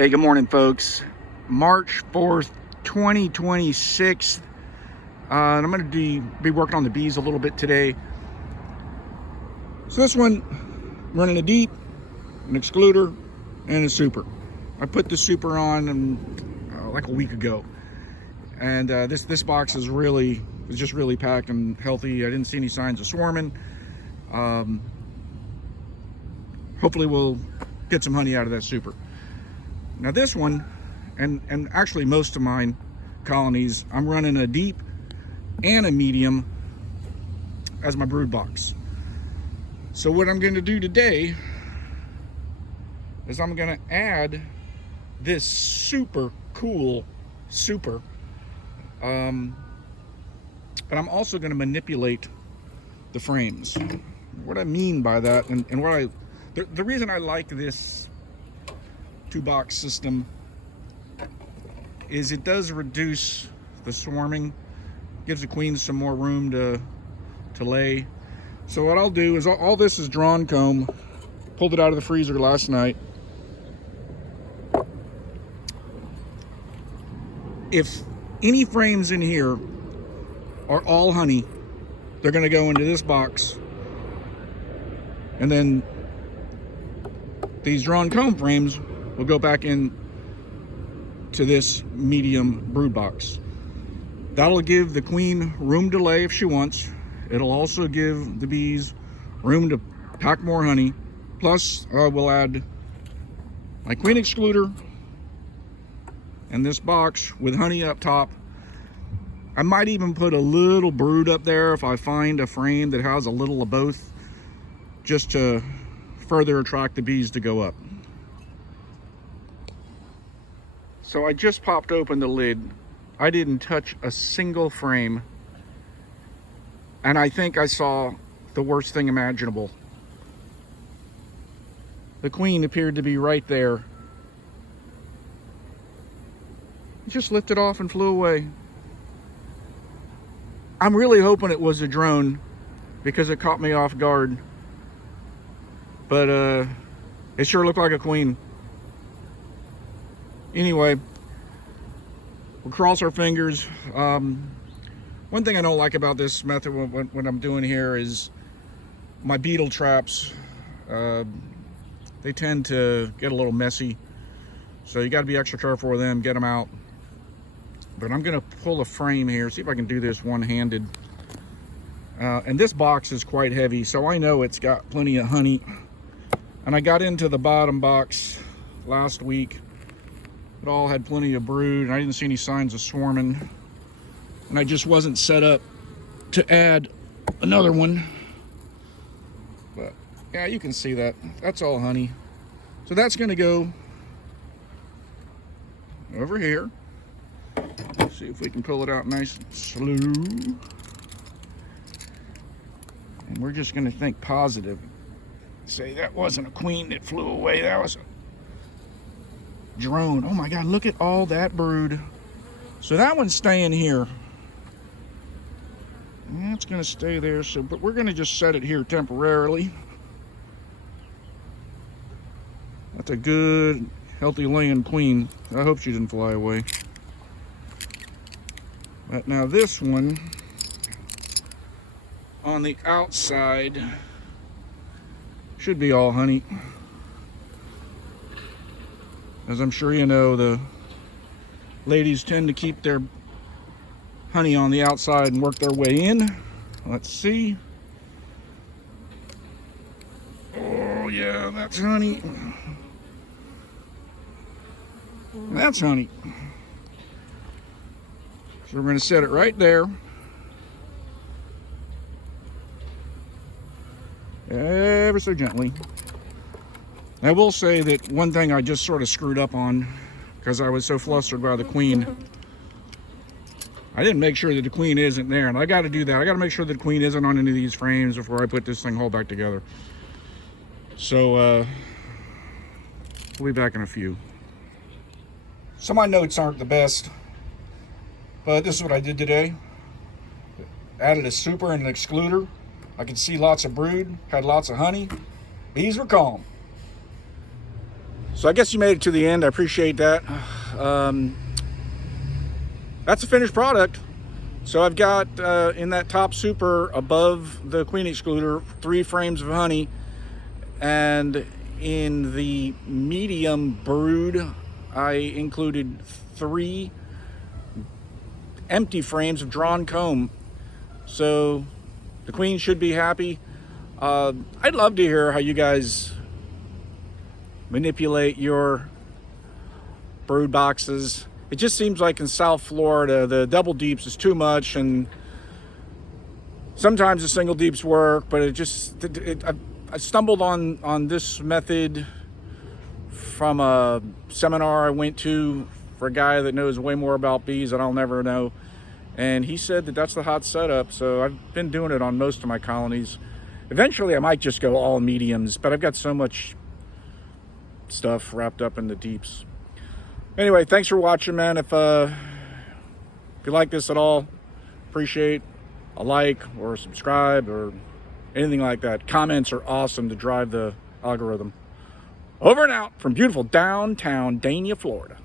Hey, good morning, folks. March 4th, 2026. And I'm going to be working on the bees a little bit today. So this one, running a deep, an excluder, and a super. I put the super on like a week ago. And this box is just really packed and healthy. I didn't see any signs of swarming. Hopefully we'll get some honey out of that super. Now this one, and actually most of mine colonies, I'm running a deep and a medium as my brood box. So what I'm going to do today is I'm going to add this super cool super, but I'm also going to manipulate the frames. What I mean by that, and what the reason I like this two-box system is it does reduce the swarming, gives the queens some more room to lay. So what I'll do is all this is drawn comb, pulled it out of the freezer last night. If any frames in here are all honey, they're going to go into this box, and then these drawn comb frames will go back in to this medium brood box. That'll give the queen room to lay if she wants. It'll also give the bees room to pack more honey. Plus, we'll add my queen excluder and this box with honey up top. I might even put a little brood up there if I find a frame that has a little of both, just to further attract the bees to go up. So I just popped open the lid. I didn't touch a single frame, and I think I saw the worst thing imaginable. The queen appeared to be right there. It just lifted off and flew away. I'm really hoping it was a drone because it caught me off guard. But it sure looked like a queen. Anyway, we'll cross our fingers. One thing I don't like about this method, what I'm doing here, is my beetle traps. They tend to get a little messy, so you got to be extra careful with them, get them out. But I'm going to pull a frame here, see if I can do this one-handed. And this box is quite heavy, so I know it's got plenty of honey. And I got into the bottom box last week. It all had plenty of brood, and I didn't see any signs of swarming. And I just wasn't set up to add another one. But yeah, you can see that. That's all honey. So that's going to go over here. Let's see if we can pull it out nice and slow. And we're just going to think positive. Say that wasn't a queen that flew away. That was a drone. Oh my God, look at all that brood. So that one's staying here. That's going to stay there. So, but we're going to just set it here temporarily. That's a good, healthy laying queen. I hope she didn't fly away. But now this one on the outside should be all honey. As I'm sure you know, the ladies tend to keep their honey on the outside and work their way in. Let's see. Oh yeah, that's honey. That's honey. So we're going to set it right there. Ever so gently. I will say that one thing I just sort of screwed up on, because I was so flustered by the queen. I didn't make sure that the queen isn't there, and I got to do that. I got to make sure that the queen isn't on any of these frames before I put this thing all back together. So we'll be back in a few. So my notes aren't the best, but this is what I did today. Added a super and an excluder. I could see lots of brood, had lots of honey. Bees were calm. So I guess you made it to the end. I appreciate that. That's a finished product. So I've got in that top super above the queen excluder 3 frames of honey, and in the medium brood I included 3 empty frames of drawn comb. So the queen should be happy. I'd love to hear how you guys manipulate your brood boxes. It just seems like in South Florida the double deeps is too much, and sometimes the single deeps work, but I stumbled on this method from a seminar I went to for a guy that knows way more about bees than I'll never know, and he said that that's the hot setup. So I've been doing it on most of my colonies. Eventually I might just go all mediums, but I've got so much stuff wrapped up in the deeps. Anyway, thanks for watching, man. If you like this at all, appreciate a like or a subscribe or anything like that. Comments are awesome to drive the algorithm. Over and out from beautiful downtown Dania, Florida.